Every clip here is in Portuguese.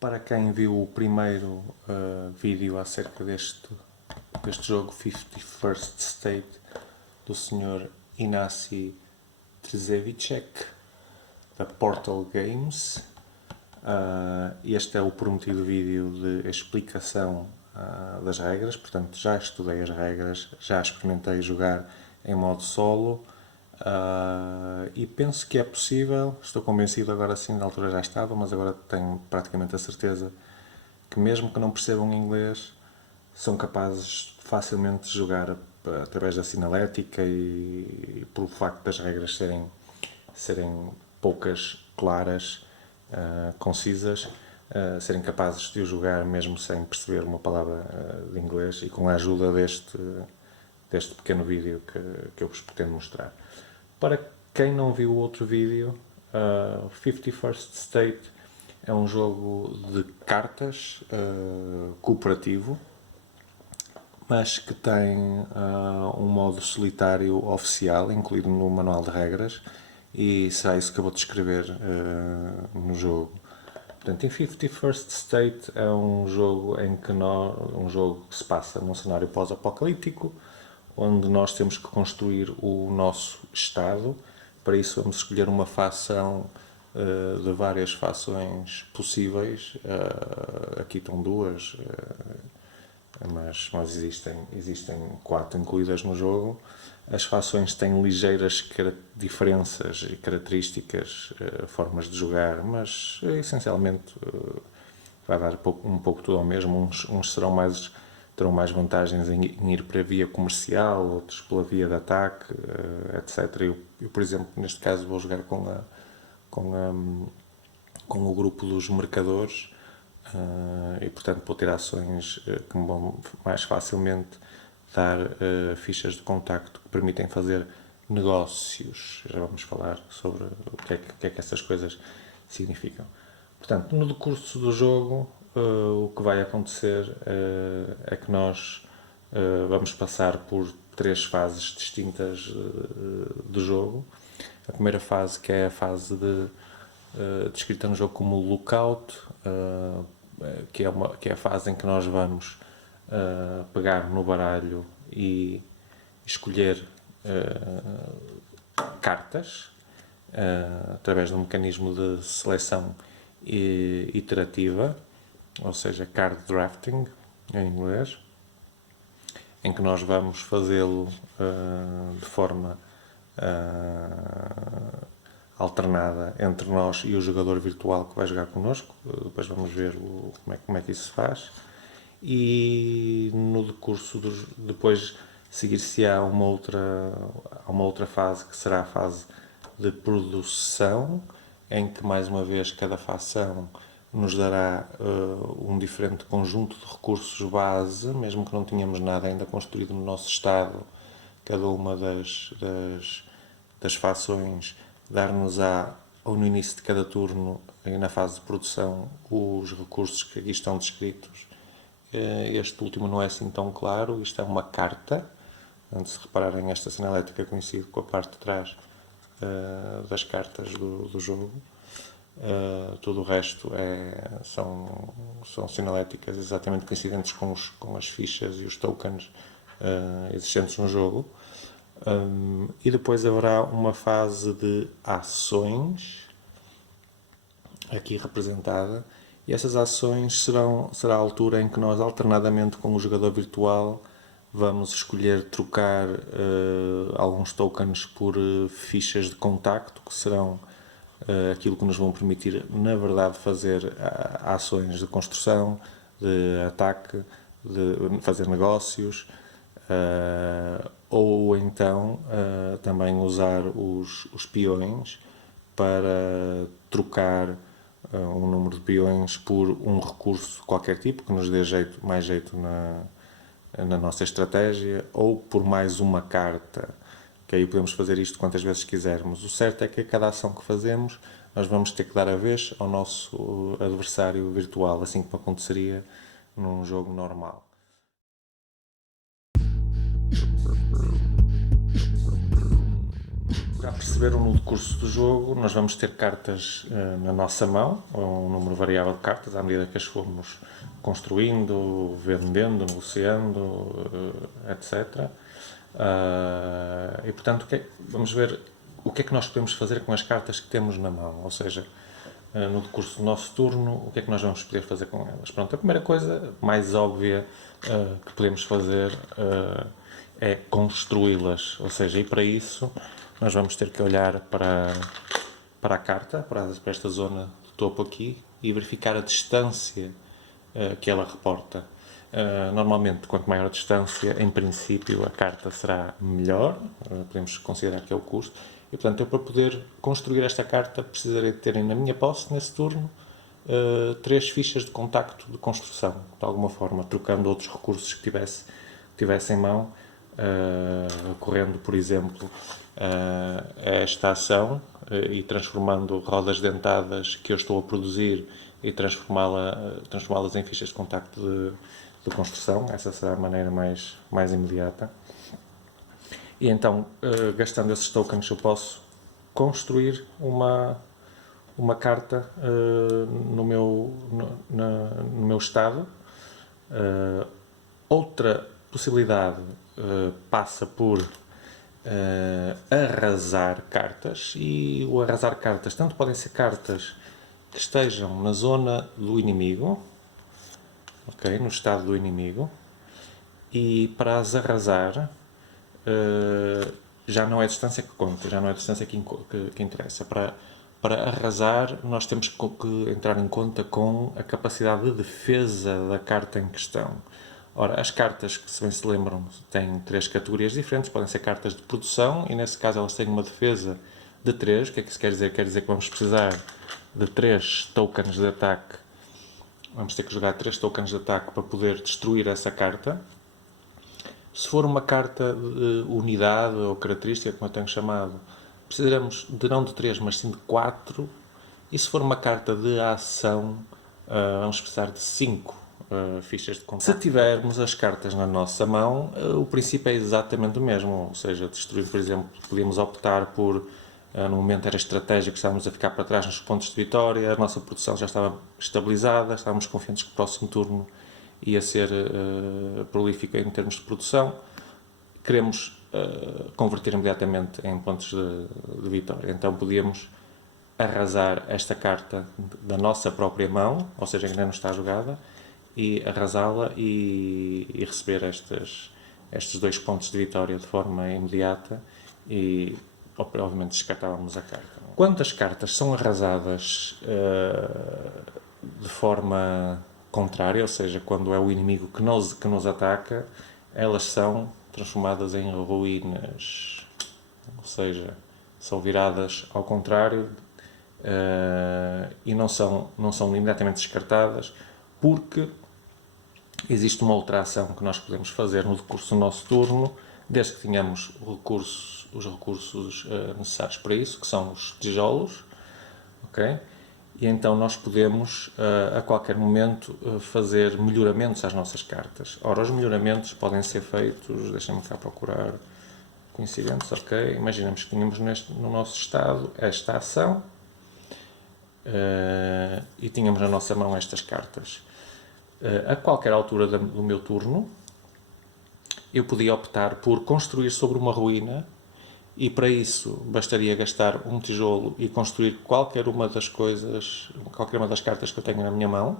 Para quem viu o primeiro vídeo acerca deste jogo, 51st State, do Sr. Ignacy Trzewicek, da Portal Games, este é o prometido vídeo de explicação das regras. Portanto, já estudei as regras, já experimentei jogar em modo solo, e penso que é possível. Estou convencido, agora sim, na altura já estava, mas agora tenho praticamente a certeza que mesmo que não percebam inglês, são capazes facilmente de jogar através da sinalética e pelo facto das regras serem poucas, claras, concisas, serem capazes de o jogar mesmo sem perceber uma palavra de inglês, e com a ajuda deste pequeno vídeo que eu vos pretendo mostrar. Para quem não viu o outro vídeo, 51st State é um jogo de cartas cooperativo, mas que tem um modo solitário oficial incluído no manual de regras, e será isso que eu vou descrever no jogo. Portanto, em 51st State é um jogo que se passa num cenário pós-apocalíptico, onde nós temos que construir o nosso estado. Para isso vamos escolher uma fação de várias fações possíveis. Aqui estão duas, mas existem 4 incluídas no jogo. As fações têm ligeiras diferenças e características, formas de jogar, mas essencialmente vai dar um pouco tudo ao mesmo. Uns terão mais vantagens em ir para a via comercial, outros pela via de ataque, etc. Eu, por exemplo, neste caso vou jogar com o grupo dos mercadores, e portanto vou ter ações que me vão mais facilmente dar fichas de contacto que permitem fazer negócios. Já vamos falar sobre o que é que essas coisas significam. Portanto, no decurso do jogo, o que vai acontecer é que nós vamos passar por 3 fases distintas do jogo. A primeira fase, que é a fase descrita no jogo como lookout, que é a fase em que nós vamos pegar no baralho e escolher cartas através de um mecanismo de seleção iterativa, ou seja, card drafting em inglês, em que nós vamos fazê-lo de forma alternada entre nós e o jogador virtual que vai jogar connosco. Depois vamos ver como é que isso se faz. E no decurso depois seguir-se-á uma outra fase, que será a fase de produção, em que mais uma vez cada fação nos dará um diferente conjunto de recursos base, mesmo que não tenhamos nada ainda construído no nosso estado. Cada uma das fações dar-nos-á, ou no início de cada turno, na fase de produção, os recursos que aqui estão descritos. Este último não é assim tão claro. Isto é uma carta. Se repararem, esta sinalética coincide com a parte de trás das cartas do jogo. Todo o resto são sinaléticas exatamente coincidentes com as fichas e os tokens existentes no jogo. E depois haverá uma fase de ações, aqui representada, e essas ações será a altura em que nós, alternadamente com o jogador virtual, vamos escolher trocar alguns tokens por fichas de contacto, que serão aquilo que nos vão permitir, na verdade, fazer ações de construção, de ataque, de fazer negócios, ou então também usar os peões para trocar um número de peões por um recurso de qualquer tipo que nos dê mais jeito na nossa estratégia, ou por mais uma carta, que aí podemos fazer isto quantas vezes quisermos. O certo é que a cada ação que fazemos nós vamos ter que dar a vez ao nosso adversário virtual, assim como aconteceria num jogo normal. Já perceberam no decurso do jogo, nós vamos ter cartas na nossa mão, um número variável de cartas, à medida que as formos construindo, vendendo, negociando, etc. E portanto, vamos ver o que é que nós podemos fazer com as cartas que temos na mão, ou seja, no decurso do nosso turno, o que é que nós vamos poder fazer com elas. Pronto, a primeira coisa, mais óbvia, que podemos fazer é construí-las, ou seja, e para isso nós vamos ter que olhar para a carta, para esta zona do topo aqui, e verificar a distância que ela reporta. Normalmente, quanto maior a distância, em princípio, a carta será melhor, podemos considerar que é o custo, e portanto, eu para poder construir esta carta precisarei de ter na minha posse, nesse turno, 3 fichas de contacto de construção, de alguma forma, trocando outros recursos que tivesse em mão, correndo, por exemplo, esta ação e transformando rodas dentadas que eu estou a produzir e transformá-las em fichas de contacto de construção. Essa será a maneira mais imediata. E então, gastando esses tokens, eu posso construir uma carta no meu estado. Outra possibilidade passa por arrasar cartas, e o arrasar cartas tanto podem ser cartas que estejam na zona do inimigo, ok, no estado do inimigo, e para as arrasar já não é a distância que conta, já não é a distância que interessa. Para arrasar, nós temos que entrar em conta com a capacidade de defesa da carta em questão. Ora, as cartas, que se bem se lembram, têm 3 categorias diferentes, podem ser cartas de produção, e nesse caso elas têm uma defesa de 3. O que é que isso quer dizer? Quer dizer que vamos precisar de 3 tokens de ataque, vamos ter que jogar 3 tokens de ataque para poder destruir essa carta. Se for uma carta de unidade ou característica, como eu tenho chamado, precisaremos não de 3, mas sim de 4. E se for uma carta de ação, vamos precisar de 5 fichas de contacto. Se tivermos as cartas na nossa mão, o princípio é exatamente o mesmo. Ou seja, destruir, por exemplo, podíamos optar por, no momento era estratégico, estávamos a ficar para trás nos pontos de vitória, a nossa produção já estava estabilizada, estávamos confiantes que o próximo turno ia ser prolífico em termos de produção. Queremos converter imediatamente em pontos de vitória. Então podíamos arrasar esta carta da nossa própria mão, ou seja, que ainda não está jogada, e arrasá-la e receber estes 2 pontos de vitória de forma imediata, e obviamente descartávamos a carta. Quando as cartas são arrasadas de forma contrária, ou seja, quando é o inimigo que nos ataca, elas são transformadas em ruínas, ou seja, são viradas ao contrário e não são imediatamente descartadas, porque existe uma outra ação que nós podemos fazer no decurso do nosso turno, desde que tenhamos os recursos necessários para isso, que são os tijolos, ok? E então nós podemos, a qualquer momento, fazer melhoramentos às nossas cartas. Ora, os melhoramentos podem ser feitos, deixem-me cá procurar coincidentes, ok? Imaginemos que tínhamos no nosso estado esta ação e tínhamos na nossa mão estas cartas. A qualquer altura do meu turno, eu podia optar por construir sobre uma ruína, e para isso bastaria gastar um tijolo e construir qualquer uma das cartas que eu tenho na minha mão.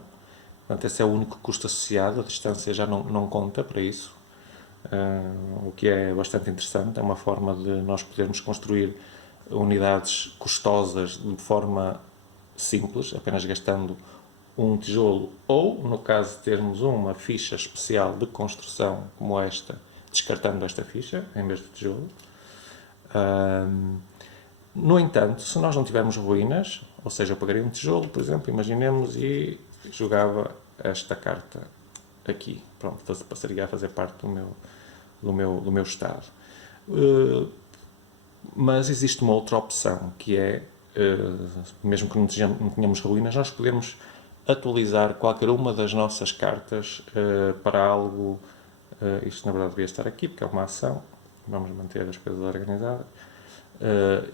Portanto, esse é o único custo associado, a distância já não conta para isso, o que é bastante interessante. É uma forma de nós podermos construir unidades custosas de forma simples, apenas gastando um tijolo, ou, no caso de termos uma ficha especial de construção como esta, descartando esta ficha em vez do tijolo. No entanto, se nós não tivermos ruínas, ou seja, eu pagaria um tijolo, por exemplo, imaginemos, e jogava esta carta aqui, pronto, passaria a fazer parte do meu estado. Mas existe uma outra opção, que é, mesmo que não tenhamos ruínas, nós podemos atualizar qualquer uma das nossas cartas para algo. Isto na verdade devia estar aqui, porque é uma ação. Vamos manter as coisas organizadas.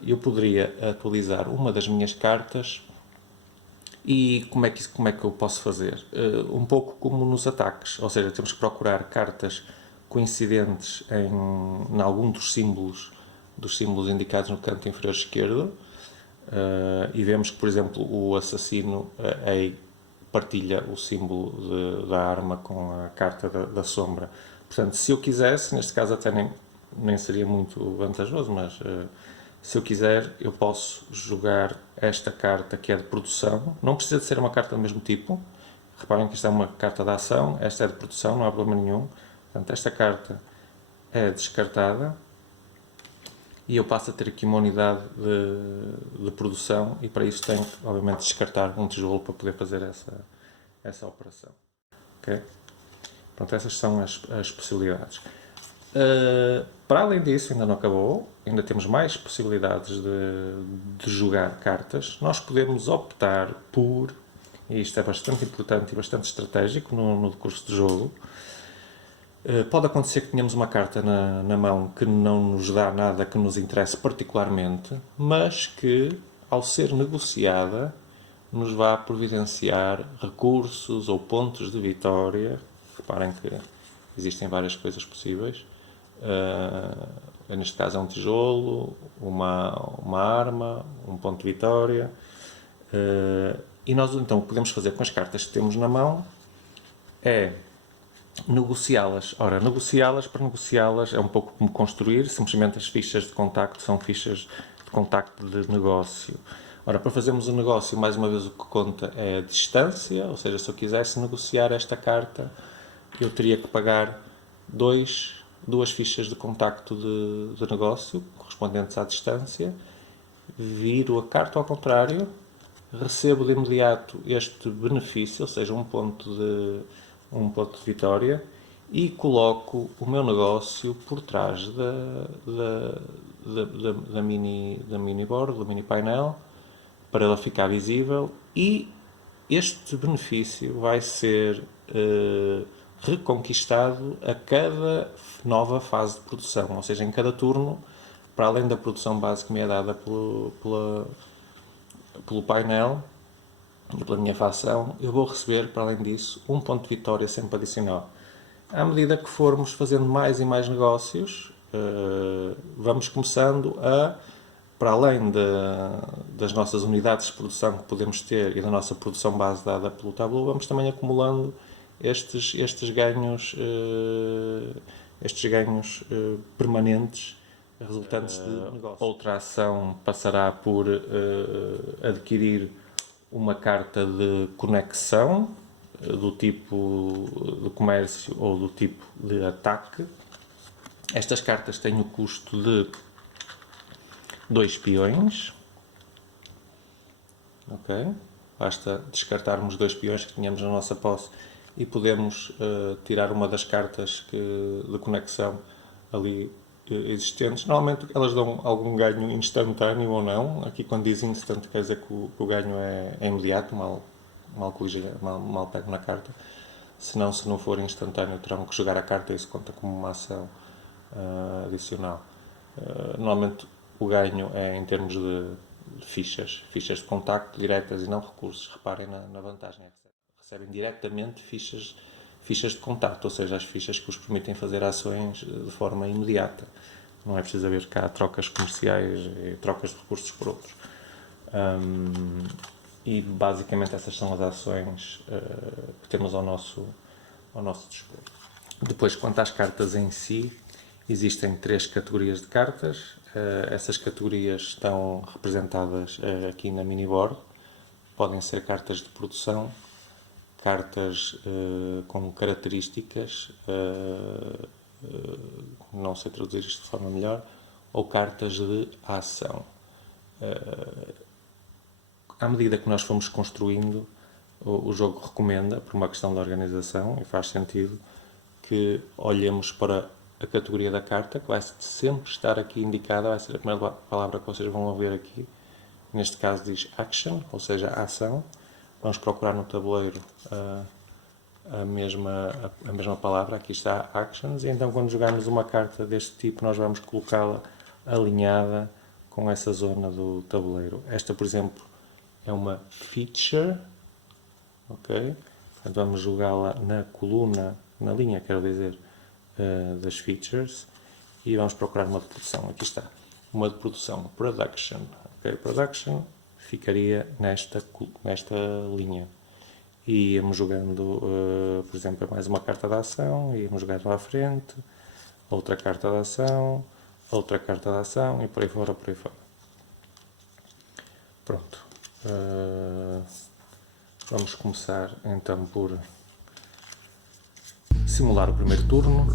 eu poderia atualizar uma das minhas cartas. E como é que eu posso fazer? Um pouco como nos ataques, ou seja, temos que procurar cartas coincidentes em algum dos símbolos indicados no canto inferior esquerdo, e vemos que, por exemplo, o assassino partilha o símbolo da arma com a carta da sombra. Portanto, se eu quisesse, neste caso até nem seria muito vantajoso, mas se eu quiser, eu posso jogar esta carta que é de produção. Não precisa de ser uma carta do mesmo tipo. Reparem que isto é uma carta de ação, esta é de produção, não há problema nenhum. Portanto, esta carta é descartada e eu passo a ter aqui uma unidade de produção, e para isso tenho que, obviamente, descartar um tijolo para poder fazer essa operação. Ok? Pronto, essas são as possibilidades. Para além disso, ainda não acabou, ainda temos mais possibilidades de jogar cartas. Nós podemos optar por, e isto é bastante importante e bastante estratégico no decurso do jogo, pode acontecer que tenhamos uma carta na mão que não nos dá nada que nos interesse particularmente, mas que, ao ser negociada, nos vá providenciar recursos ou pontos de vitória. Reparem que existem várias coisas possíveis. Neste caso é um tijolo, uma arma, um ponto de vitória. E nós então o que podemos fazer com as cartas que temos na mão é negociá-las. Ora, para negociá-las é um pouco como construir, simplesmente as fichas de contacto são fichas de contacto de negócio. Ora, para fazermos um negócio, mais uma vez o que conta é a distância, ou seja, se eu quisesse negociar esta carta, eu teria que pagar duas fichas de contacto de negócio, correspondentes à distância, viro a carta ao contrário, recebo de imediato este benefício, ou seja, um ponto de vitória, e coloco o meu negócio por trás da mini board, do mini painel, para ela ficar visível, e este benefício vai ser reconquistado a cada nova fase de produção, ou seja, em cada turno, para além da produção base que me é dada pelo painel e pela minha facção, eu vou receber, para além disso, um ponto de vitória sempre adicional. À medida que formos fazendo mais e mais negócios, vamos começando para além das nossas unidades de produção que podemos ter e da nossa produção base dada pelo tableau, vamos também acumulando estes ganhos permanentes resultantes de negócio. Outra ação passará por adquirir uma carta de conexão do tipo de comércio ou do tipo de ataque. Estas cartas têm o custo de 2 peões. Ok? Basta descartarmos 2 peões que tínhamos na nossa posse e podemos tirar uma das cartas de conexão ali existentes. Normalmente elas dão algum ganho instantâneo ou não. Aqui quando diz instant quer dizer que o ganho é imediato, mal pego na carta. Se não for instantâneo, terão que jogar a carta e isso conta como uma ação adicional. Normalmente o ganho é em termos de fichas de contacto diretas e não recursos. Reparem na vantagem. Recebem diretamente fichas de contacto, ou seja, as fichas que os permitem fazer ações de forma imediata. Não é preciso haver cá trocas comerciais e trocas de recursos por outros. E basicamente essas são as ações que temos ao nosso dispor. Depois, quanto às cartas em si, existem 3 categorias de cartas. Essas categorias estão representadas aqui na miniboard. Podem ser cartas de produção, cartas com características, não sei traduzir isto de forma melhor, ou cartas de ação. À medida que nós fomos construindo, o jogo recomenda, por uma questão de organização, e faz sentido, que olhemos para a categoria da carta, que vai sempre estar aqui indicada, vai ser a primeira palavra que vocês vão ver aqui. Neste caso diz action, ou seja, ação. Vamos procurar no tabuleiro a mesma palavra, aqui está actions, e então quando jogarmos uma carta deste tipo nós vamos colocá-la alinhada com essa zona do tabuleiro. Esta, por exemplo, é uma feature, ok? Portanto, vamos jogá-la na coluna, na linha, quero dizer, das features, e vamos procurar uma de produção. Aqui está, uma de produção, production, ok? Production ficaria nesta linha. E íamos jogando, por exemplo, mais uma carta de ação, íamos jogando à frente, outra carta de ação, outra carta de ação e por aí fora, por aí fora. Pronto. Vamos começar então por simular o primeiro turno.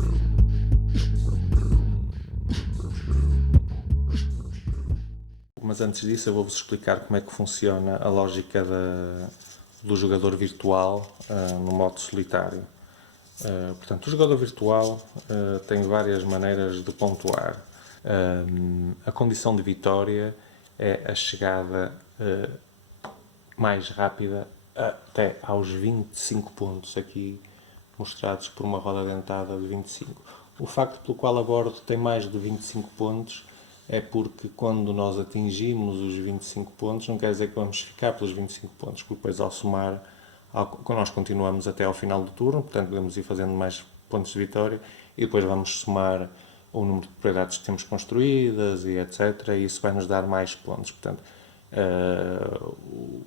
Mas antes disso eu vou-vos explicar como é que funciona a lógica do jogador virtual no modo solitário. Portanto, o jogador virtual tem várias maneiras de pontuar. A condição de vitória é a chegada mais rápida até aos 25 pontos, aqui mostrados por uma roda dentada de 25. O facto pelo qual a bordo tem mais de 25 pontos é porque quando nós atingimos os 25 pontos, não quer dizer que vamos ficar pelos 25 pontos, porque depois ao somar, nós continuamos até ao final do turno, portanto podemos ir fazendo mais pontos de vitória e depois vamos somar o número de propriedades que temos construídas e etc. E isso vai nos dar mais pontos. Portanto,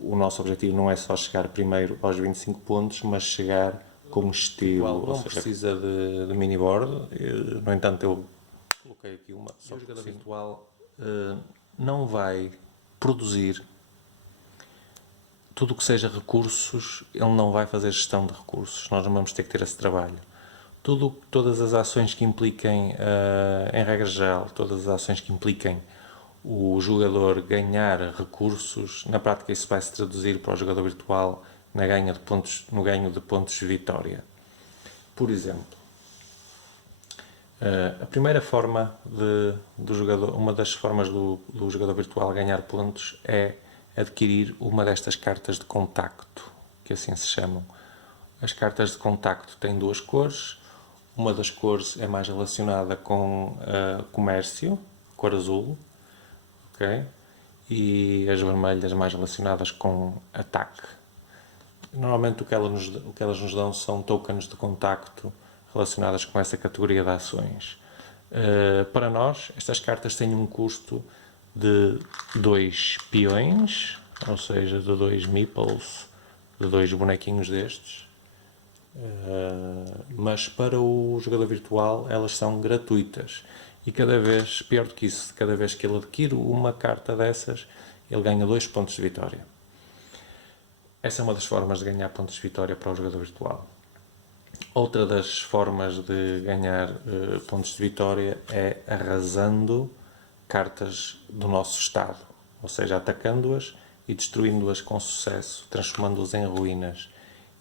o nosso objetivo não é só chegar primeiro aos 25 pontos, mas chegar com estilo. Não precisa de mini-board, no entanto eu coloquei aqui uma. O jogador virtual não vai produzir tudo o que seja recursos, ele não vai fazer gestão de recursos, nós não vamos ter que ter esse trabalho. Todas as ações que impliquem, em regra geral, todas as ações que impliquem o jogador ganhar recursos, na prática isso vai se traduzir para o jogador virtual no ganho de pontos de vitória. Por exemplo, a primeira forma uma das formas do jogador virtual ganhar pontos é adquirir uma destas cartas de contacto, que assim se chamam. As cartas de contacto têm duas cores, uma das cores é mais relacionada com comércio, cor azul, ok? E as vermelhas mais relacionadas com ataque. Normalmente o que elas nos dão são tokens de contacto relacionadas com essa categoria de ações. Para nós, estas cartas têm um custo de 2 peões, ou seja, de 2 meeples, de 2 bonequinhos destes. Mas para o jogador virtual elas são gratuitas. E cada vez, pior do que isso, cada vez que ele adquire uma carta dessas, ele ganha 2 pontos de vitória. Essa é uma das formas de ganhar pontos de vitória para o jogador virtual. Outra das formas de ganhar pontos de vitória é arrasando cartas do nosso estado, ou seja, atacando-as e destruindo-as com sucesso, transformando-as em ruínas.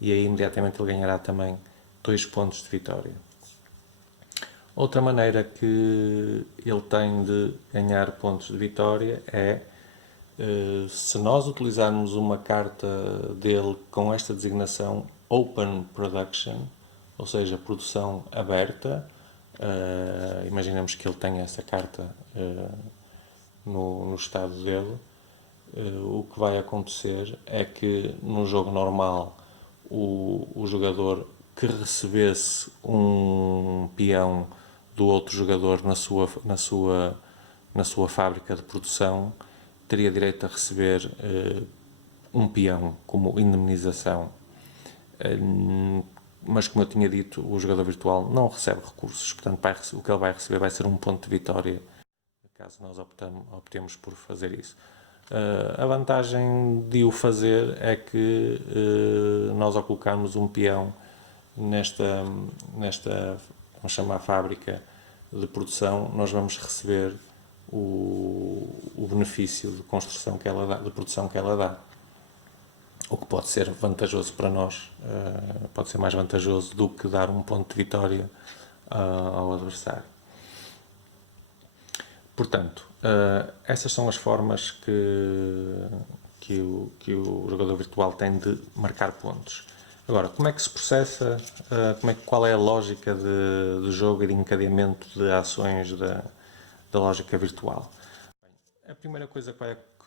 E aí imediatamente ele ganhará também 2 pontos de vitória. Outra maneira que ele tem de ganhar pontos de vitória é se nós utilizarmos uma carta dele com esta designação Open Production, ou seja, produção aberta. Imaginemos que ele tenha essa carta no estado dele. O que vai acontecer é que no jogo normal o jogador que recebesse um peão do outro jogador na sua fábrica de produção teria direito a receber um peão como indemnização. Mas, como eu tinha dito, o jogador virtual não recebe recursos, portanto o que ele vai receber vai ser um ponto de vitória, caso nós optemos por fazer isso. A vantagem de o fazer é que nós, ao colocarmos um peão nesta vamos chamar fábrica de produção, nós vamos receber o benefício de construção que ela dá, de produção que ela dá. O que pode ser vantajoso para nós, pode ser mais vantajoso do que dar um ponto de vitória ao adversário. Portanto, essas são as formas que o jogador virtual tem de marcar pontos. Agora, como é que se processa, qual é a lógica de jogo e de encadeamento de ações da lógica virtual? A primeira coisa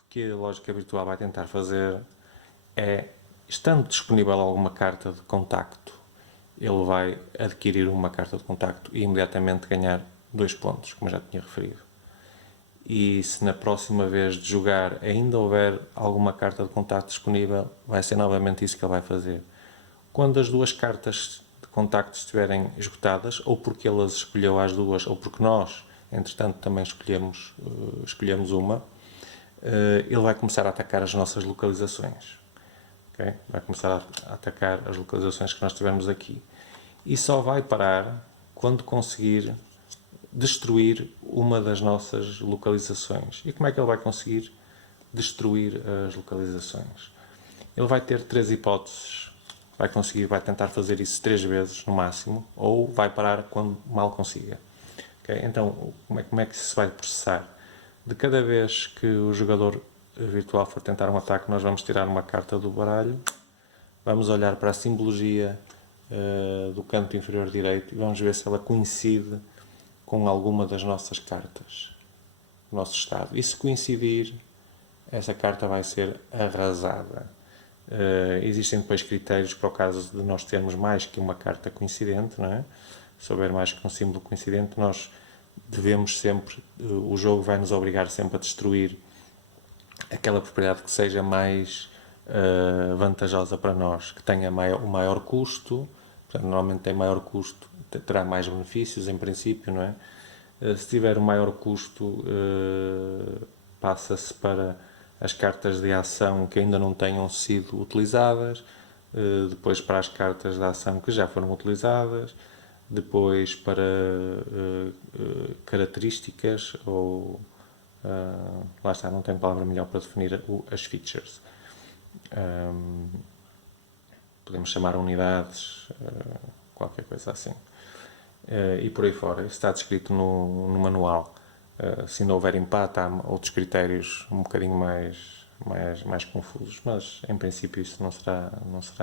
que a lógica virtual vai tentar fazer é, estando disponível alguma carta de contacto, ele vai adquirir uma carta de contacto e imediatamente ganhar 2 pontos, como eu já tinha referido. E se na próxima vez de jogar ainda houver alguma carta de contacto disponível, vai ser novamente isso que ele vai fazer. Quando as 2 cartas de contacto estiverem esgotadas, ou porque ele as escolheu às 2, ou porque nós, entretanto, também escolhemos uma, ele vai começar a atacar as nossas localizações. Okay? Vai começar a atacar as localizações que nós tivermos aqui. E só vai parar quando conseguir destruir uma das nossas localizações. E como é que ele vai conseguir destruir as localizações? Ele vai ter 3 hipóteses. Vai tentar fazer isso 3 vezes no máximo, ou vai parar quando mal consiga. Okay? Então, como é que isso se vai processar? De cada vez que o jogador virtual for tentar um ataque, nós vamos tirar uma carta do baralho, vamos olhar para a simbologia do canto inferior direito e vamos ver se ela coincide com alguma das nossas cartas do nosso estado. E se coincidir, essa carta vai ser arrasada. Existem depois critérios para o caso de nós termos mais que uma carta coincidente, não é? Se houver mais que um símbolo coincidente, nós devemos sempre, o jogo vai nos obrigar sempre a destruir aquela propriedade que seja mais vantajosa para nós, que tenha o maior custo. Portanto, normalmente tem maior custo, terá mais benefícios em princípio, não é? Se tiver o maior custo, passa-se para as cartas de ação que ainda não tenham sido utilizadas, depois para as cartas de ação que já foram utilizadas, depois para características ou lá está, não tenho palavra melhor para definir as features. Podemos chamar unidades, qualquer coisa assim. E por aí fora. Isso está descrito no manual. Se não houver empate, há outros critérios um bocadinho mais confusos, mas em princípio isso não será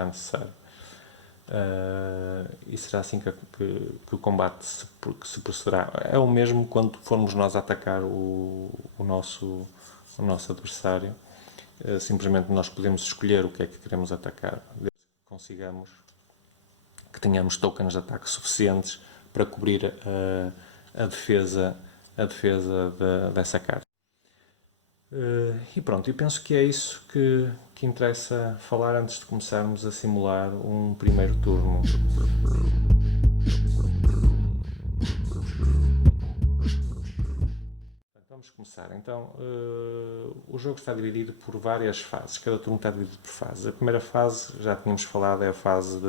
necessário. E será assim que o combate se procederá. É o mesmo quando formos nós a atacar o nosso adversário. Simplesmente nós podemos escolher o que é que queremos atacar, desde que consigamos que tenhamos tokens de ataque suficientes para cobrir a defesa dessa carta. E pronto, eu penso que é isso que interessa falar antes de começarmos a simular um primeiro turno. Vamos começar. Então, o jogo está dividido por várias fases. Cada turno está dividido por fases. A primeira fase, já tínhamos falado, é a fase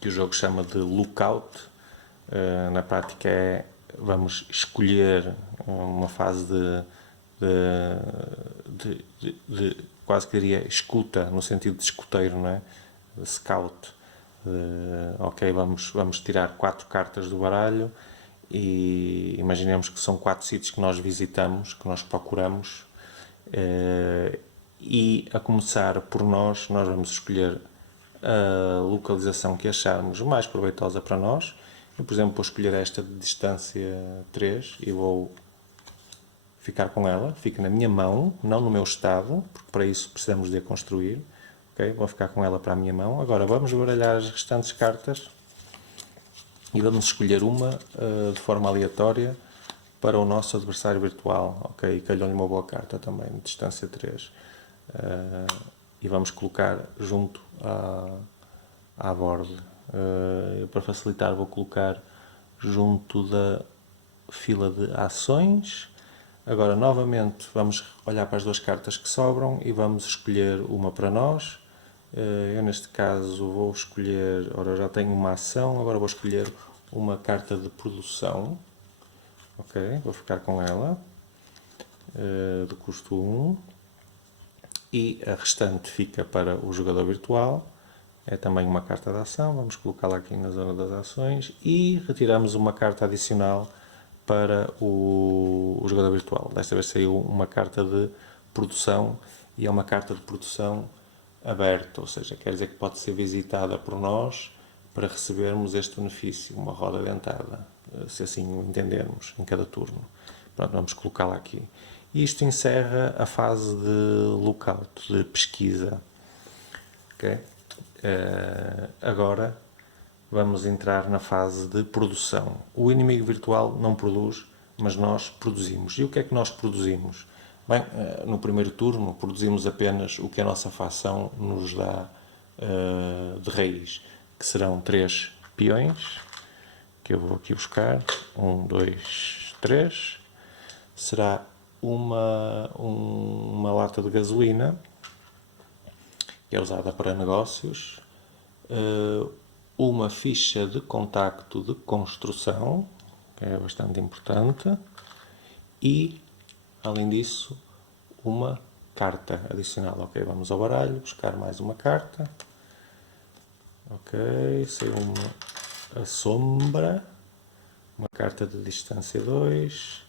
que o jogo chama de lookout. Na prática vamos escolher uma fase de quase que diria escuta, no sentido de escuteiro, não é? De scout. Ok, vamos tirar 4 cartas do baralho e imaginemos que são 4 sítios que nós visitamos, que nós procuramos, e a começar por nós vamos escolher a localização que acharmos mais proveitosa para nós. Eu, por exemplo, vou escolher esta de distância 3 e vou ficar com ela, fica na minha mão, não no meu estado, porque para isso precisamos de a construir. Okay? Vou ficar com ela para a minha mão. Agora vamos baralhar as restantes cartas e vamos escolher uma de forma aleatória para o nosso adversário virtual. Ok, calhou-lhe uma boa carta também, de distância 3. E vamos colocar junto à borda. Para facilitar, vou colocar junto da fila de ações. Agora, novamente, vamos olhar para as 2 cartas que sobram e vamos escolher uma para nós. Eu, neste caso, vou escolher... Ora, já tenho uma ação, agora vou escolher uma carta de produção. Ok, vou ficar com ela, de custo 1. E a restante fica para o jogador virtual. É também uma carta de ação, vamos colocá-la aqui na zona das ações e retiramos uma carta adicional para o jogador virtual. Desta vez saiu uma carta de produção e é uma carta de produção aberta, ou seja, quer dizer que pode ser visitada por nós para recebermos este benefício, uma roda dentada, se assim o entendermos, em cada turno. Pronto, vamos colocá-la aqui. E isto encerra a fase de lookout, de pesquisa. Okay? Agora vamos entrar na fase de produção. O inimigo virtual não produz, mas nós produzimos. E o que é que nós produzimos? Bem, no primeiro turno produzimos apenas o que a nossa facção nos dá de raiz, que serão 3 peões, que eu vou aqui buscar. 1, 2, 3. Será uma lata de gasolina, que é usada para negócios, uma ficha de contacto de construção, que é bastante importante, e, além disso, uma carta adicional. Ok, vamos ao baralho, buscar mais uma carta. Ok, saiu a sombra, uma carta de distância 2.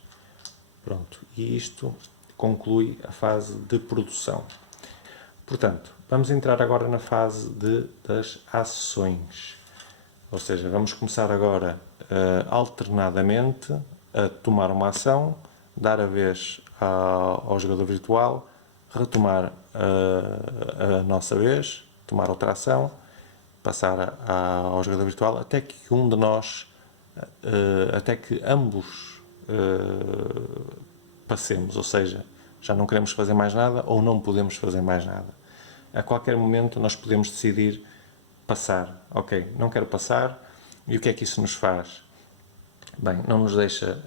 Pronto, e isto conclui a fase de produção. Portanto, vamos entrar agora na fase das ações. Ou seja, vamos começar agora alternadamente a tomar uma ação, dar a vez ao jogador virtual, retomar a nossa vez, tomar outra ação, passar ao jogador virtual, até que um de nós, até que ambos passemos, ou seja, já não queremos fazer mais nada ou não podemos fazer mais nada. A qualquer momento nós podemos decidir passar. Ok, não quero passar. E o que é que isso nos faz? Bem, não nos deixa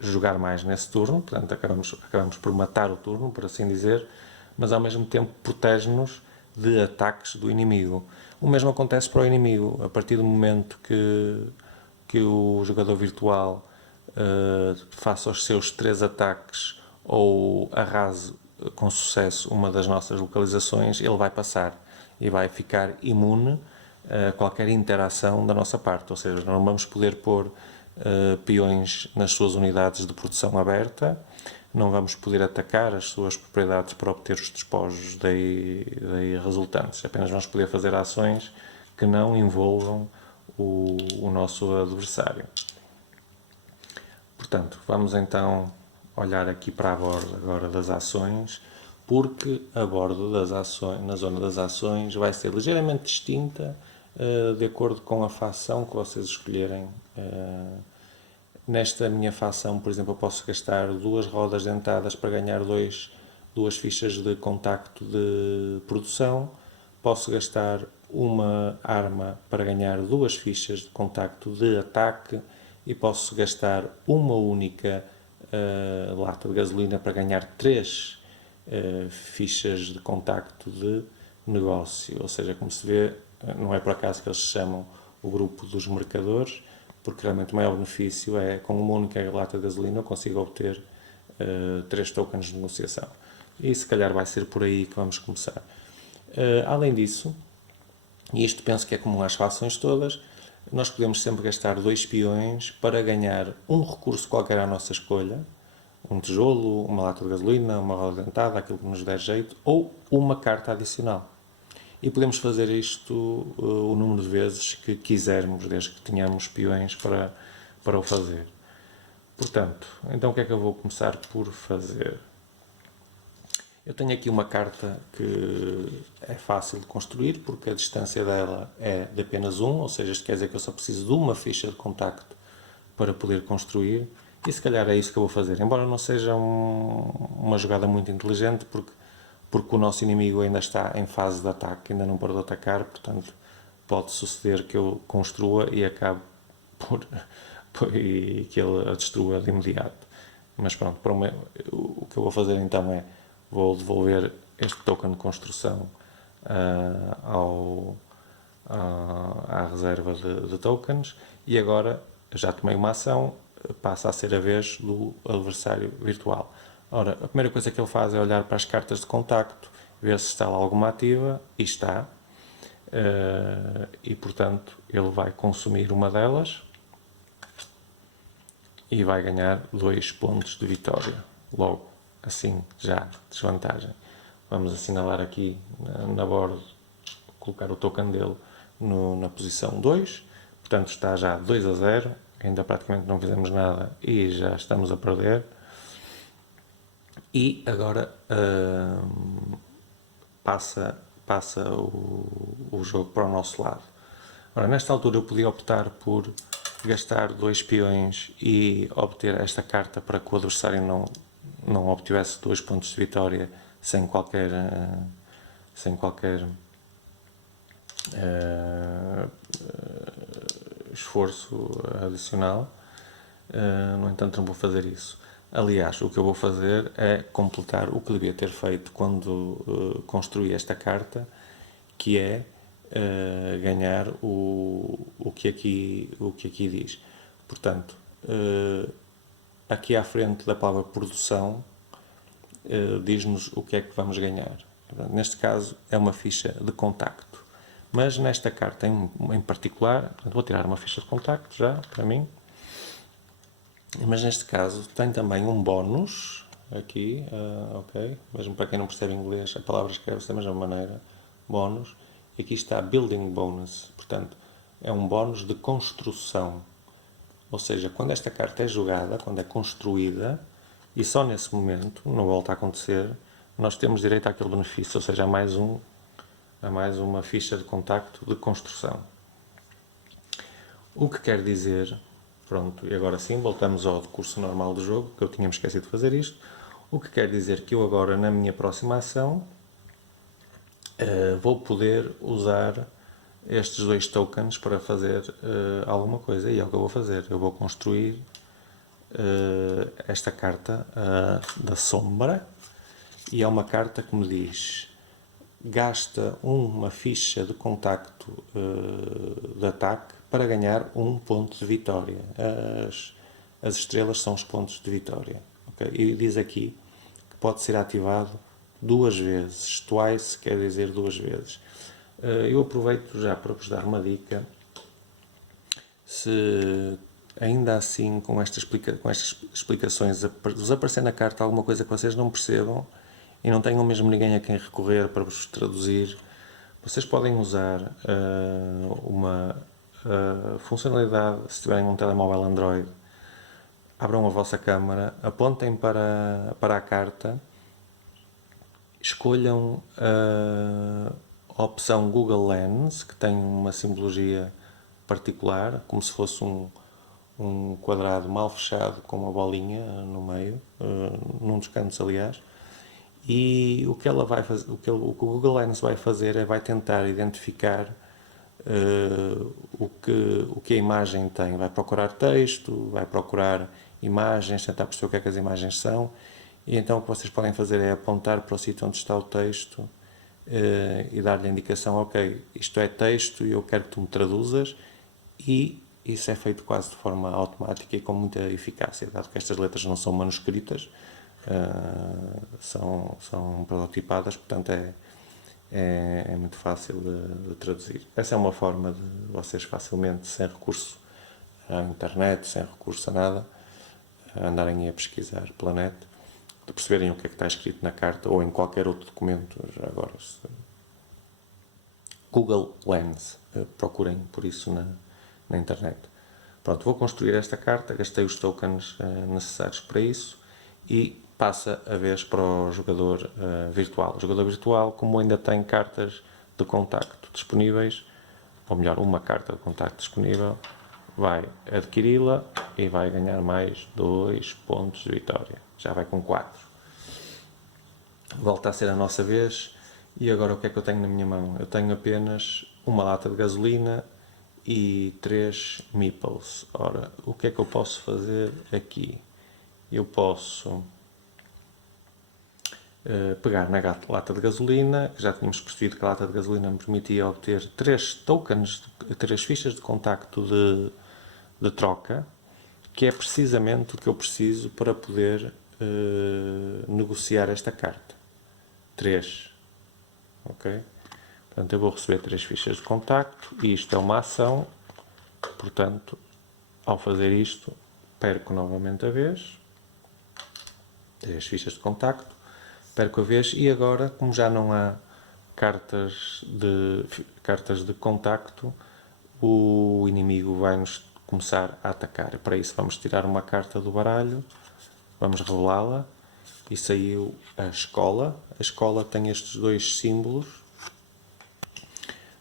jogar mais nesse turno, portanto acabamos por matar o turno, por assim dizer, mas ao mesmo tempo protege-nos de ataques do inimigo. O mesmo acontece para o inimigo. A partir do momento que o jogador virtual faça os seus 3 ataques ou arrase com sucesso uma das nossas localizações, ele vai passar e vai ficar imune a qualquer interação da nossa parte, ou seja, não vamos poder pôr peões nas suas unidades de produção aberta, não vamos poder atacar as suas propriedades para obter os despojos daí resultantes, apenas vamos poder fazer ações que não envolvam o nosso adversário. Portanto, vamos então olhar aqui para a borda agora das ações, porque a borda das ações, na zona das ações, vai ser ligeiramente distinta de acordo com a facção que vocês escolherem. Nesta minha facção, por exemplo, eu posso gastar 2 rodas dentadas para ganhar 2 fichas de contacto de produção, posso gastar uma arma para ganhar 2 fichas de contacto de ataque e posso gastar uma única lata de gasolina para ganhar 3 fichas de contacto de negócio. Ou seja, como se vê, não é por acaso que eles se chamam o grupo dos mercadores, porque realmente o maior benefício é, com uma única lata de gasolina, eu consigo obter 3 tokens de negociação. E se calhar vai ser por aí que vamos começar. Além disso, e isto penso que é comum às fações todas, nós podemos sempre gastar 2 peões para ganhar um recurso qualquer à nossa escolha, um tijolo, uma lata de gasolina, uma roda dentada, aquilo que nos der jeito, ou uma carta adicional. E podemos fazer isto o número de vezes que quisermos, desde que tenhamos peões para o fazer. Portanto, então o que é que eu vou começar por fazer? Eu tenho aqui uma carta que é fácil de construir, porque a distância dela é de apenas 1, ou seja, isto quer dizer que eu só preciso de uma ficha de contacto para poder construir, e se calhar é isso que eu vou fazer, embora não seja uma jogada muito inteligente, porque o nosso inimigo ainda está em fase de ataque, ainda não parou de atacar, portanto pode suceder que eu construa e acabe e que ele a destrua de imediato. Mas pronto, o que eu vou fazer então é, vou devolver este token de construção à reserva de tokens, e agora já tomei uma ação, passa a ser a vez do adversário virtual. Ora, a primeira coisa que ele faz é olhar para as cartas de contacto, ver se está lá alguma ativa, e está, e portanto ele vai consumir uma delas e vai ganhar 2 pontos de vitória. Logo, assim, já desvantagem. Vamos assinalar aqui na borda, colocar o token dele na posição 2, portanto está já 2-0, ainda praticamente não fizemos nada e já estamos a perder. E agora passa o jogo para o nosso lado. Ora, nesta altura eu podia optar por gastar 2 peões e obter esta carta para que o adversário não obtivesse 2 pontos de vitória sem qualquer esforço adicional. No entanto, não vou fazer isso. Aliás, o que eu vou fazer é completar o que devia ter feito quando construí esta carta, que é ganhar o que aqui diz. Portanto, aqui à frente da palavra produção diz-nos o que é que vamos ganhar. Neste caso é uma ficha de contacto, mas nesta carta em particular, vou tirar uma ficha de contacto já para mim, mas neste caso tem também um bónus aqui, ok, mesmo para quem não percebe inglês a palavra escreve-se da mesma maneira, bónus, e aqui está building bonus, portanto é um bónus de construção, ou seja, quando esta carta é jogada, quando é construída, e só nesse momento, não volta a acontecer, nós temos direito àquele benefício, ou seja, a mais uma ficha de contacto de construção. O que quer dizer, pronto, e agora sim, voltamos ao curso normal do jogo, que eu tinha-me esquecido de fazer isto, o que quer dizer que eu agora, na minha próxima ação, vou poder usar estes 2 tokens para fazer alguma coisa, e é o que eu vou fazer. Eu vou construir esta carta da sombra, e é uma carta que me diz: gasta uma ficha de contacto de ataque para ganhar 1 ponto de vitória. As estrelas são os pontos de vitória. Okay? E diz aqui que pode ser ativado 2 vezes. Twice quer dizer 2 vezes. Eu aproveito já para vos dar uma dica. Se ainda assim, com estas explicações, vos aparecer na carta alguma coisa que vocês não percebam e não tenham mesmo ninguém a quem recorrer para vos traduzir, vocês podem usar uma funcionalidade, se tiverem um telemóvel Android, abram a vossa câmara, apontem para a carta, escolham a opção Google Lens, que tem uma simbologia particular, como se fosse um quadrado mal fechado com uma bolinha no meio, num dos cantos, aliás. E o que ela vai fazer, o que o Google Lens vai fazer é vai tentar identificar o que a imagem tem. Vai procurar texto, vai procurar imagens, tentar perceber o que é que as imagens são. E então o que vocês podem fazer é apontar para o sítio onde está o texto e dar-lhe a indicação: ok, isto é texto e eu quero que tu me traduzas, e isso é feito quase de forma automática e com muita eficácia, dado que estas letras não são manuscritas, são prototipadas, portanto é muito fácil de traduzir. Essa é uma forma de vocês facilmente, sem recurso à internet, sem recurso a nada, andarem a pesquisar pela net, de perceberem o que é que está escrito na carta ou em qualquer outro documento. Já agora, Google Lens, procurem por isso na internet. Pronto, vou construir esta carta, gastei os tokens necessários para isso e passa a vez para o jogador virtual. O jogador virtual, como ainda tem cartas de contacto disponíveis, ou melhor, uma carta de contacto disponível, vai adquiri-la e vai ganhar mais 2 pontos de vitória. Já vai com 4. Volta a ser a nossa vez. E agora o que é que eu tenho na minha mão? Eu tenho apenas uma lata de gasolina e 3 meeples. Ora, o que é que eu posso fazer aqui? Eu posso pegar na lata de gasolina, que já tínhamos percebido que a lata de gasolina me permitia obter 3 tokens, 3 fichas de contacto de troca, que é precisamente o que eu preciso para poder negociar esta carta. 3. Ok? Portanto, eu vou receber 3 fichas de contacto e isto é uma ação. Portanto, ao fazer isto, perco novamente a vez. 3 fichas de contacto, perco a vez, e agora, como já não há cartas de contacto, o inimigo vai-nos começar a atacar. Para isso vamos tirar uma carta do baralho, vamos revelá-la, e saiu a escola. A escola tem estes dois símbolos.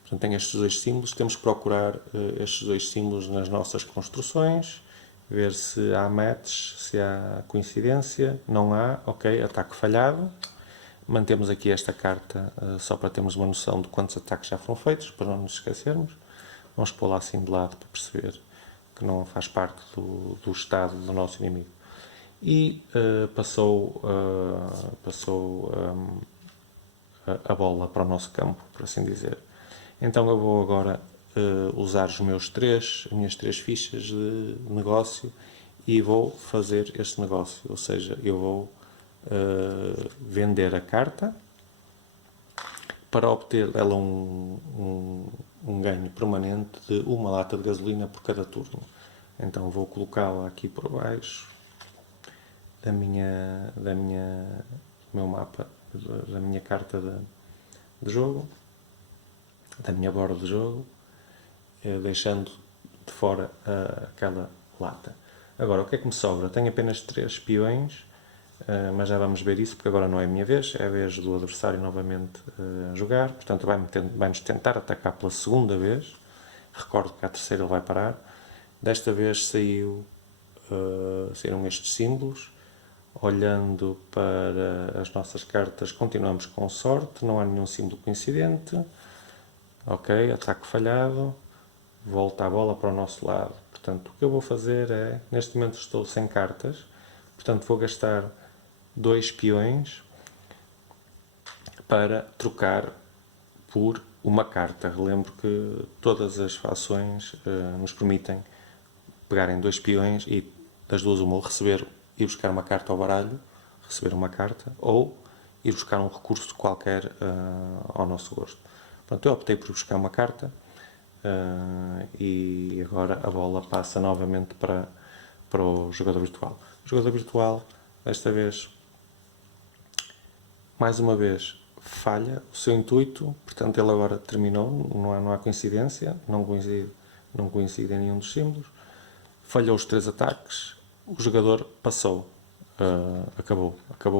Portanto, tem estes dois símbolos. Temos que procurar estes dois símbolos nas nossas construções, ver se há match, se há coincidência. Não há, ok, ataque falhado. Mantemos aqui esta carta só para termos uma noção de quantos ataques já foram feitos, para não nos esquecermos. Vamos pô-la assim de lado para perceber que não faz parte do estado do nosso inimigo. E passou a bola para o nosso campo, por assim dizer. Então eu vou agora usar as minhas três fichas de negócio e vou fazer este negócio. Ou seja, eu vou vender a carta para obter dela um ganho permanente de uma lata de gasolina por cada turno. Então vou colocá-la aqui por baixo do meu mapa, da minha carta de jogo, da minha borda de jogo, deixando de fora aquela lata. Agora, o que é que me sobra? Tenho apenas 3 peões, mas já vamos ver isso, porque agora não é a minha vez, é a vez do adversário novamente jogar, portanto vai-nos tentar atacar pela segunda vez. Recordo que a terceira ele vai parar. Desta vez saíram estes símbolos. Olhando para as nossas cartas, continuamos com sorte, não há nenhum símbolo coincidente. Ok, ataque falhado, volta a bola para o nosso lado. Portanto, o que eu vou fazer é, neste momento estou sem cartas, portanto vou gastar 2 peões para trocar por uma carta. Relembro que todas as fações nos permitem pegarem 2 peões e das duas uma, ir buscar uma carta ao baralho, receber uma carta, ou ir buscar um recurso qualquer ao nosso gosto. Portanto, eu optei por buscar uma carta e agora a bola passa novamente para o jogador virtual. O jogador virtual, desta vez, mais uma vez, falha o seu intuito, portanto ele agora terminou, não há coincidência, não coincide em nenhum dos símbolos, falhou os 3 ataques, o jogador passou, acabou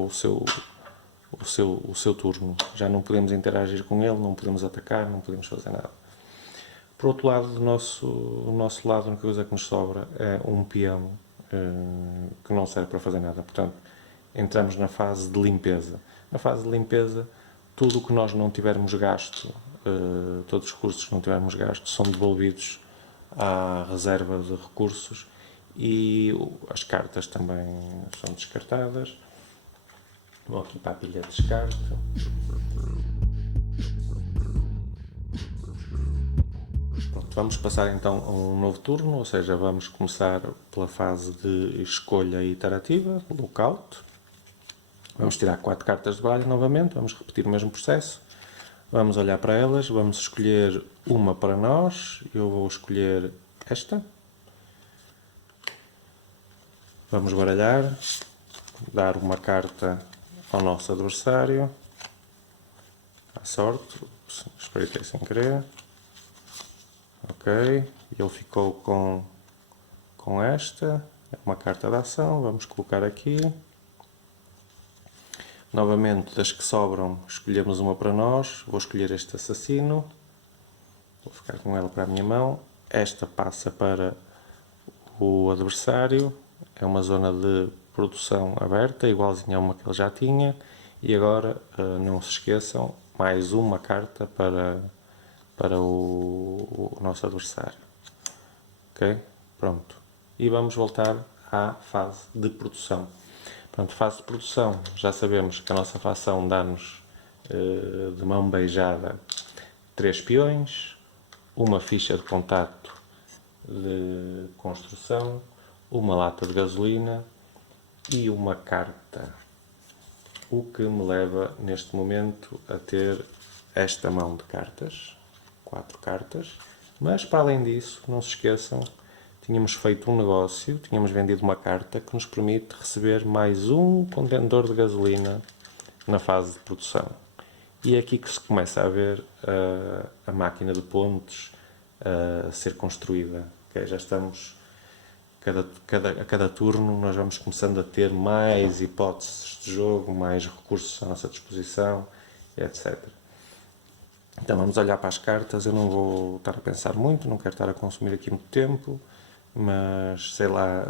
o seu turno. Já não podemos interagir com ele, não podemos atacar, não podemos fazer nada. Por outro lado, do nosso lado, a única coisa que nos sobra é um peão que não serve para fazer nada. Portanto, entramos na fase de limpeza. Na fase de limpeza, tudo o que nós não tivermos gasto, todos os recursos que não tivermos gasto, são devolvidos à reserva de recursos e as cartas também são descartadas. Vou aqui para a pilha de descarte. Pronto, vamos passar então a um novo turno, ou seja, vamos começar pela fase de escolha iterativa, lookout. Vamos tirar 4 cartas de baralho novamente, vamos repetir o mesmo processo. Vamos olhar para elas, vamos escolher uma para nós. Eu vou escolher esta. Vamos baralhar, dar uma carta ao nosso adversário. À sorte, espreitei sem querer. Ok, ele ficou com esta, é uma carta de ação, vamos colocar aqui. Novamente, das que sobram, escolhemos uma para nós. Vou escolher este assassino. Vou ficar com ela para a minha mão. Esta passa para o adversário. É uma zona de produção aberta, igualzinha a uma que ele já tinha. E agora, não se esqueçam, mais uma carta para o nosso adversário. Ok? Pronto. E vamos voltar à fase de produção. Portanto, fase de produção, já sabemos que a nossa facção dá-nos de mão beijada 3 peões, uma ficha de contacto de construção, uma lata de gasolina e uma carta. O que me leva neste momento a ter esta mão de cartas, 4 cartas, mas para além disso, não se esqueçam, tínhamos feito um negócio, tínhamos vendido uma carta que nos permite receber mais um contentor de gasolina na fase de produção. E é aqui que se começa a ver a máquina de pontos a ser construída. Okay? Já estamos a cada turno nós vamos começando a ter mais hipóteses de jogo, mais recursos à nossa disposição, etc. Então vamos olhar para as cartas, eu não vou estar a pensar muito, não quero estar a consumir aqui muito tempo, mas sei lá,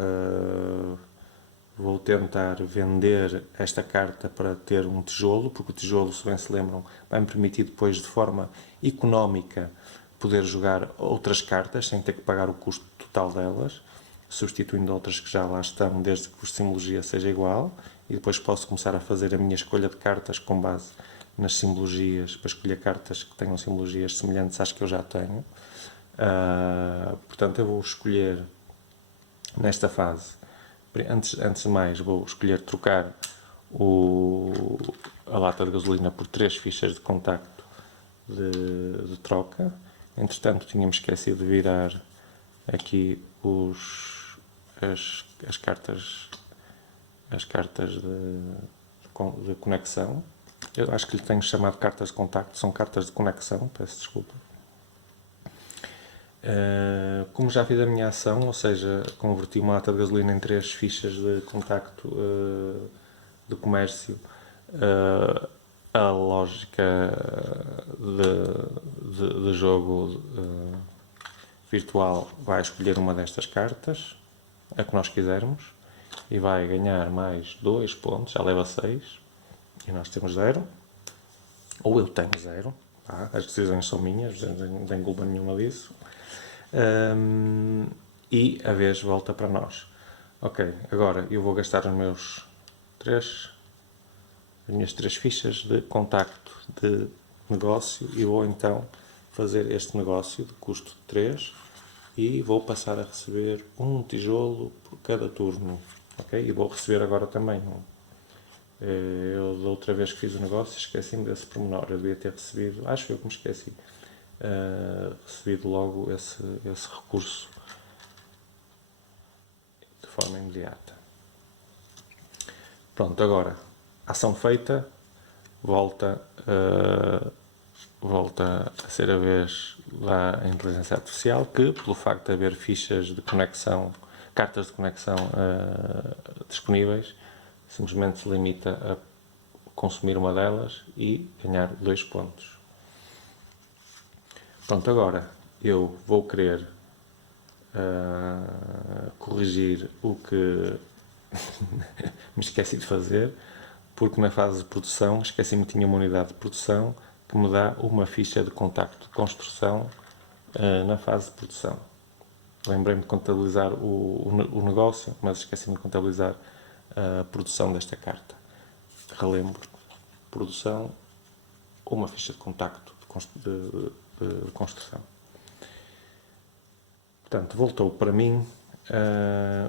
vou tentar vender esta carta para ter um tijolo, porque o tijolo, se bem se lembram, vai-me permitir depois de forma económica poder jogar outras cartas sem ter que pagar o custo total delas, substituindo outras que já lá estão, desde que a simbologia seja igual, e depois posso começar a fazer a minha escolha de cartas com base nas simbologias, para escolher cartas que tenham simbologias semelhantes às que eu já tenho. Portanto, eu vou escolher, nesta fase, antes de mais, vou escolher trocar a lata de gasolina por 3 fichas de contacto de troca. Entretanto, tínhamos esquecido de virar aqui as cartas de conexão. Eu acho que lhe tenho chamado cartas de contacto, são cartas de conexão, peço desculpa. Como já fiz a minha ação, ou seja, converti uma lata de gasolina em 3 fichas de contacto de comércio, a lógica de jogo virtual vai escolher uma destas cartas, a que nós quisermos, e vai ganhar mais 2 pontos, já leva 6, e nós temos 0, ou eu tenho 0, tá? As decisões são minhas, não tenho culpa nenhuma disso. E a vez volta para nós. Ok, agora eu vou gastar as minhas 3 fichas de contacto de negócio e vou então fazer este negócio de custo de 3 e vou passar a receber um tijolo por cada turno. Ok? E vou receber agora também um. Eu da outra vez que fiz o negócio esqueci-me desse pormenor. Eu devia ter recebido, acho que eu que me esqueci, recebido logo esse recurso de forma imediata. Pronto, agora, ação feita, volta a ser a vez da inteligência artificial, que, pelo facto de haver fichas de conexão, cartas de conexão disponíveis, simplesmente se limita a consumir uma delas e ganhar 2 pontos. Pronto, agora eu vou querer corrigir o que me esqueci de fazer, porque na fase de produção esqueci-me que tinha uma unidade de produção que me dá uma ficha de contacto de construção na fase de produção. Lembrei-me de contabilizar o negócio, mas esqueci-me de contabilizar a produção desta carta. Relembro, produção, uma ficha de contacto de construção. Portanto, voltou para mim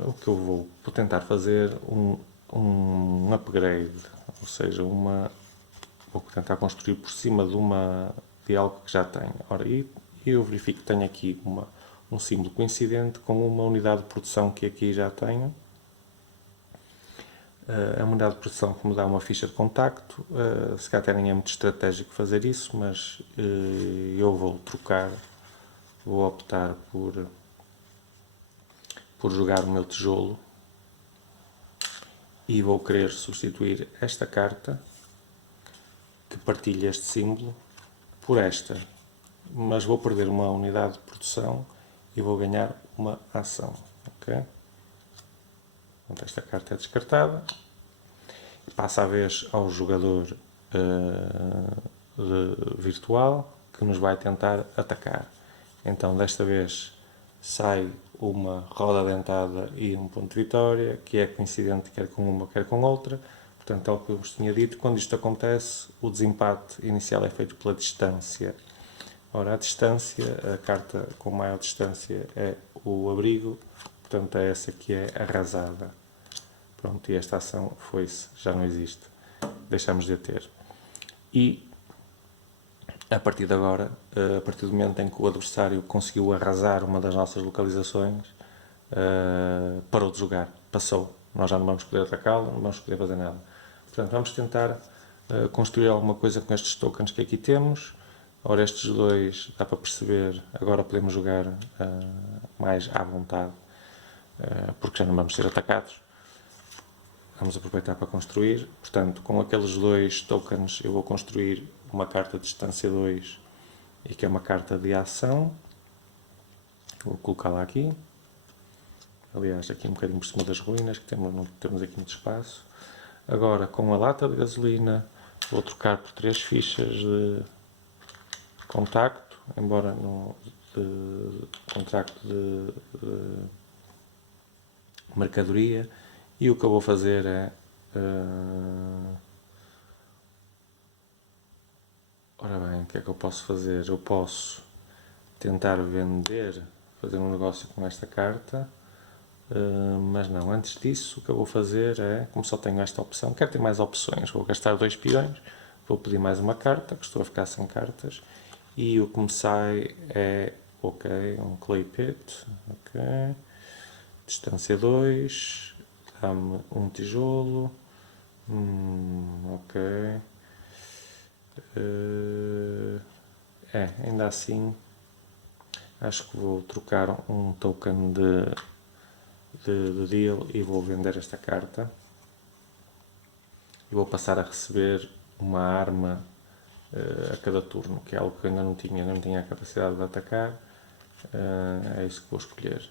o que eu vou tentar fazer um upgrade, ou seja, vou tentar construir por cima de algo que já tenho. Ora, e eu verifico que tenho aqui um símbolo coincidente com uma unidade de produção que aqui já tenho. A unidade de produção que me dá uma ficha de contacto, se calhar até nem é muito estratégico fazer isso, mas eu vou optar por jogar o meu tijolo e vou querer substituir esta carta que partilha este símbolo por esta, mas vou perder uma unidade de produção e vou ganhar uma ação. Okay? Então, esta carta é descartada, passa a vez ao jogador virtual que nos vai tentar atacar. Então desta vez sai uma roda dentada e um ponto de vitória, que é coincidente quer com uma quer com outra. Portanto, tal que eu vos tinha dito, quando isto acontece, o desempate inicial é feito pela distância. Ora, a distância, a carta com maior distância é o abrigo, portanto é essa que é arrasada. Pronto, e esta ação foi-se, já não existe. Deixamos de a ter. E a partir de agora, a partir do momento em que o adversário conseguiu arrasar uma das nossas localizações, parou de jogar, passou. Nós já não vamos poder atacá-lo, não vamos poder fazer nada. Portanto, vamos tentar construir alguma coisa com estes tokens que aqui temos. Ora, estes dois, dá para perceber, agora podemos jogar mais à vontade. porque já não vamos ser atacados. Vamos aproveitar para construir. Portanto, com aqueles 2 tokens eu vou construir uma carta de distância 2 e que é uma carta de ação. Vou colocá-la aqui. Aliás, aqui um bocadinho por cima das ruínas, que temos aqui muito espaço. Agora, com a lata de gasolina, vou trocar por 3 fichas de contacto, embora no contacto de mercadoria. E o que eu vou fazer é... ora bem, o que é que eu posso fazer? Eu posso tentar vender, fazer um negócio com esta carta, mas não, antes disso o que eu vou fazer é, como só tenho esta opção, quero ter mais opções, vou gastar 2 peões, vou pedir mais uma carta, que estou a ficar sem cartas, e o que me sai é, ok, um clay pit, ok, distância 2, dá-me um tijolo, ok, ainda assim acho que vou trocar um token de deal e vou vender esta carta e vou passar a receber uma arma a cada turno, que é algo que eu ainda não tinha a capacidade de atacar. É isso que vou escolher.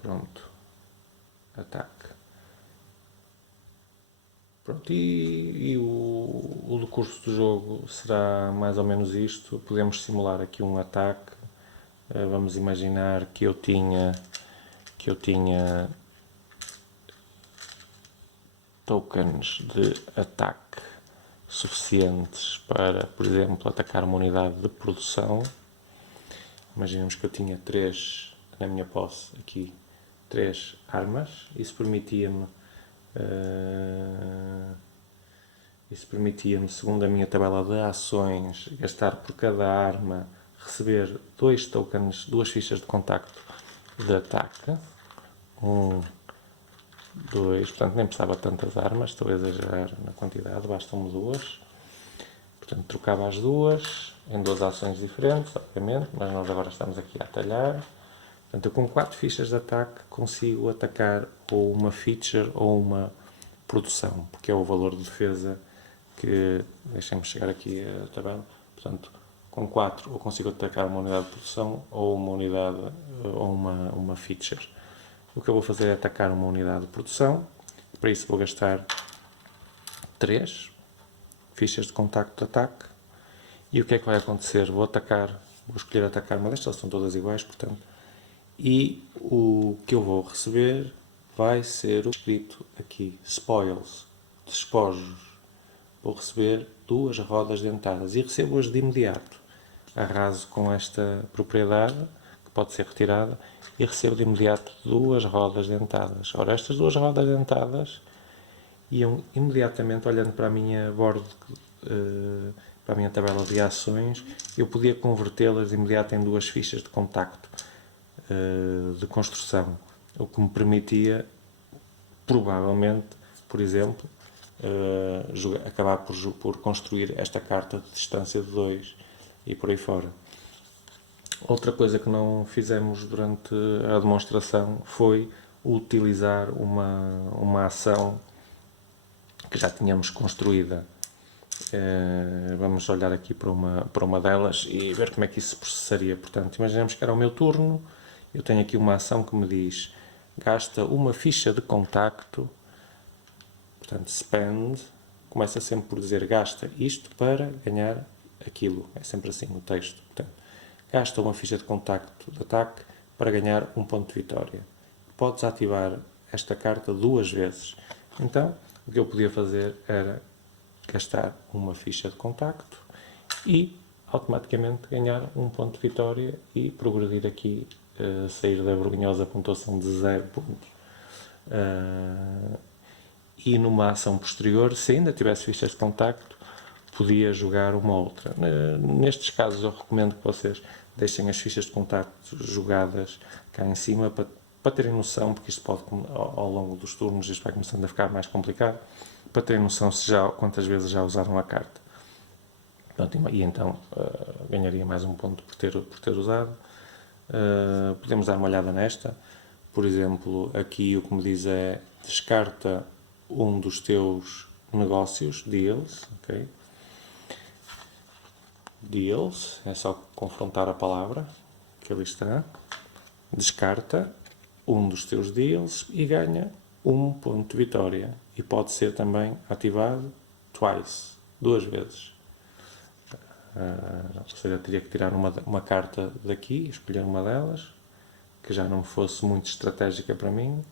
Pronto, ataque. Pronto, e o decurso do jogo será mais ou menos isto. Podemos simular aqui um ataque. Vamos imaginar que eu tinha tokens de ataque suficientes para, por exemplo, atacar uma unidade de produção. Imaginemos que eu tinha 3 na minha posse aqui, 3 armas. Isso permitia-me, segundo a minha tabela de ações, gastar por cada arma, receber 2 tokens, 2 fichas de contacto de ataque. 1, 2, portanto nem precisava de tantas armas, estou a exagerar na quantidade, bastam-me 2. Portanto, trocava as 2 em 2 ações diferentes, obviamente, mas nós agora estamos aqui a atalhar. Portanto, eu com 4 fichas de ataque consigo atacar ou uma feature ou uma produção, porque é o valor de defesa que... Deixem-me chegar aqui a tabela. Portanto, com 4 eu consigo atacar uma unidade de produção ou uma unidade ou uma feature. O que eu vou fazer é atacar uma unidade de produção. Para isso vou gastar 3 fichas de contacto de ataque. E o que é que vai acontecer? Vou escolher atacar uma destas, são todas iguais, portanto. E o que eu vou receber vai ser o escrito aqui, spoils, despojos. Vou receber 2 rodas dentadas e recebo-as de imediato. Arraso com esta propriedade, que pode ser retirada, e recebo de imediato 2 rodas dentadas. Ora, estas 2 rodas dentadas iam imediatamente, olhando para a minha board, para a minha tabela de ações, eu podia convertê-las de imediato em 2 fichas de contacto de construção, o que me permitia, provavelmente, por exemplo, acabar por construir esta carta de distância de 2 e por aí fora. Outra coisa que não fizemos durante a demonstração foi utilizar uma ação que já tínhamos construída. Vamos olhar aqui para uma delas e ver como é que isso se processaria. Portanto, imaginemos que era o meu turno, eu tenho aqui uma ação que me diz gasta uma ficha de contacto, portanto, spend, começa sempre por dizer gasta isto para ganhar aquilo, é sempre assim o texto. Portanto, gasta uma ficha de contacto de ataque para ganhar um ponto de vitória. Podes ativar esta carta 2 vezes. Então, o que eu podia fazer era gastar uma ficha de contacto e automaticamente ganhar um ponto de vitória e progredir aqui, sair da vergonhosa pontuação de 0 pontos. E numa ação posterior, se ainda tivesse fichas de contacto, podia jogar uma outra. Nestes casos eu recomendo que vocês deixem as fichas de contacto jogadas cá em cima para terem noção, porque isto pode, ao longo dos turnos, isto vai começando a ficar mais complicado, para terem noção quantas vezes já usaram a carta. E então ganharia mais um ponto por ter usado. Podemos dar uma olhada nesta. Por exemplo, aqui o que me diz é descarta um dos teus negócios, deals, ok? Deals, é só confrontar a palavra que ali está. Descarta um dos teus deals e ganha 1 ponto de vitória. E pode ser também ativado twice, 2 vezes. Ou seja, teria que tirar uma carta daqui, escolher uma delas, que já não fosse muito estratégica para mim,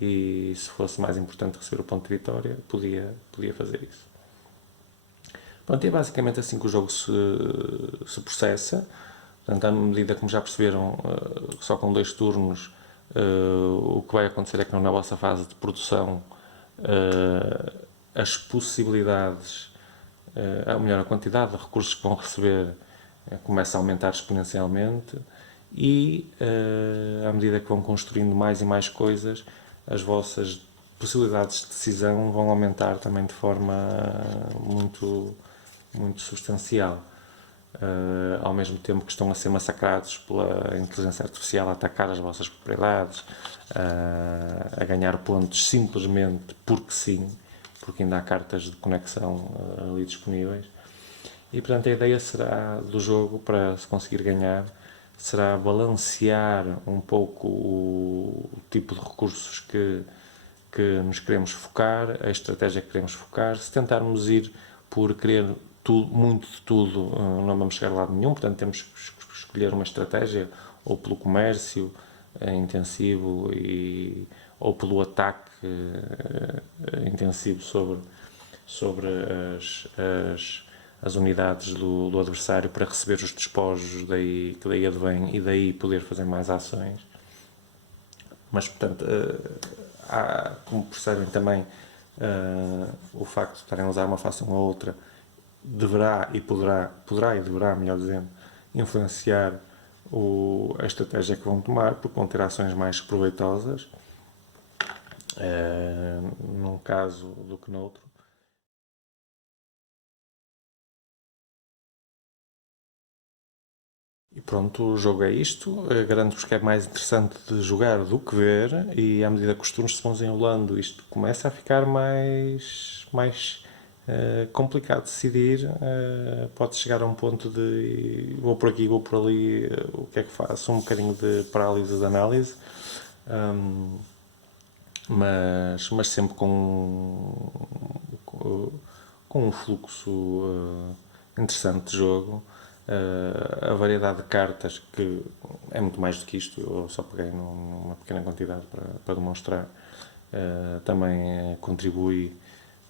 e se fosse mais importante receber o ponto de vitória, podia fazer isso. Pronto, e é basicamente assim que o jogo se processa. Portanto, à medida, como já perceberam, só com 2 turnos, o que vai acontecer é que na vossa fase de produção as possibilidades, ou melhor, a quantidade de recursos que vão receber começa a aumentar exponencialmente e à medida que vão construindo mais e mais coisas, as vossas possibilidades de decisão vão aumentar também de forma muito substancial. Ao mesmo tempo que estão a ser massacrados pela inteligência artificial a atacar as vossas propriedades, a ganhar pontos simplesmente porque sim, porque ainda há cartas de conexão ali disponíveis. E portanto a ideia será do jogo, para se conseguir ganhar, será balancear um pouco o tipo de recursos que nos queremos focar, a estratégia que queremos focar. Se tentarmos ir por querer muito de tudo, não vamos chegar a lado nenhum, portanto temos que escolher uma estratégia ou pelo comércio intensivo ou pelo ataque intensivo sobre as unidades do adversário para receber os despojos que daí advém e daí poder fazer mais ações. Mas, portanto, como percebem também, o facto de estarem a usar uma fação ou outra deverá e deverá, melhor dizendo, influenciar a estratégia que vão tomar, porque vão ter ações mais proveitosas, num caso do que noutro. E pronto, o jogo é isto. Garanto-vos que é mais interessante de jogar do que ver, e à medida que os turnos se vão desenrolando, isto começa a ficar mais complicado de decidir. Pode chegar a um ponto de vou por aqui, vou por ali, o que é que faço? Um bocadinho de parálise de análise. Mas sempre com um fluxo interessante de jogo. A variedade de cartas, que é muito mais do que isto, eu só peguei numa pequena quantidade para demonstrar, também contribui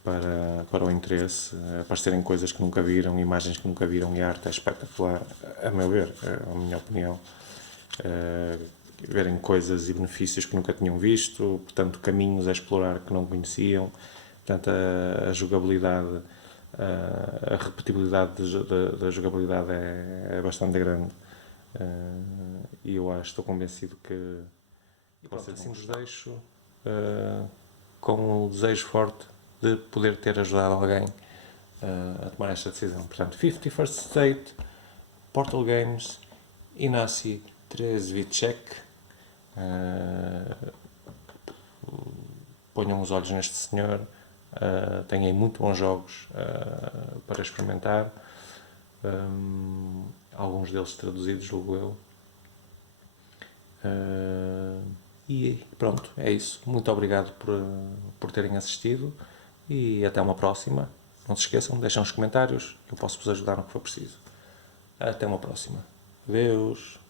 para o interesse. Aparecerem coisas que nunca viram, imagens que nunca viram, e a arte é espetacular, a meu ver, a minha opinião. Verem coisas e benefícios que nunca tinham visto, portanto caminhos a explorar que não conheciam, portanto a jogabilidade, a repetibilidade da jogabilidade é bastante grande, e eu estou convencido que vocês, assim vos deixo com o desejo forte de poder ter ajudado alguém a tomar esta decisão. Portanto, 51st State, Portal Games, Ignacy Trzewiczek. Ponham os olhos neste senhor, tem aí muito bons jogos para experimentar, alguns deles traduzidos, julgo eu. E pronto, é isso. Muito obrigado por terem assistido e até uma próxima. Não se esqueçam, deixem os comentários, eu posso vos ajudar no que for preciso. Até uma próxima. Adeus.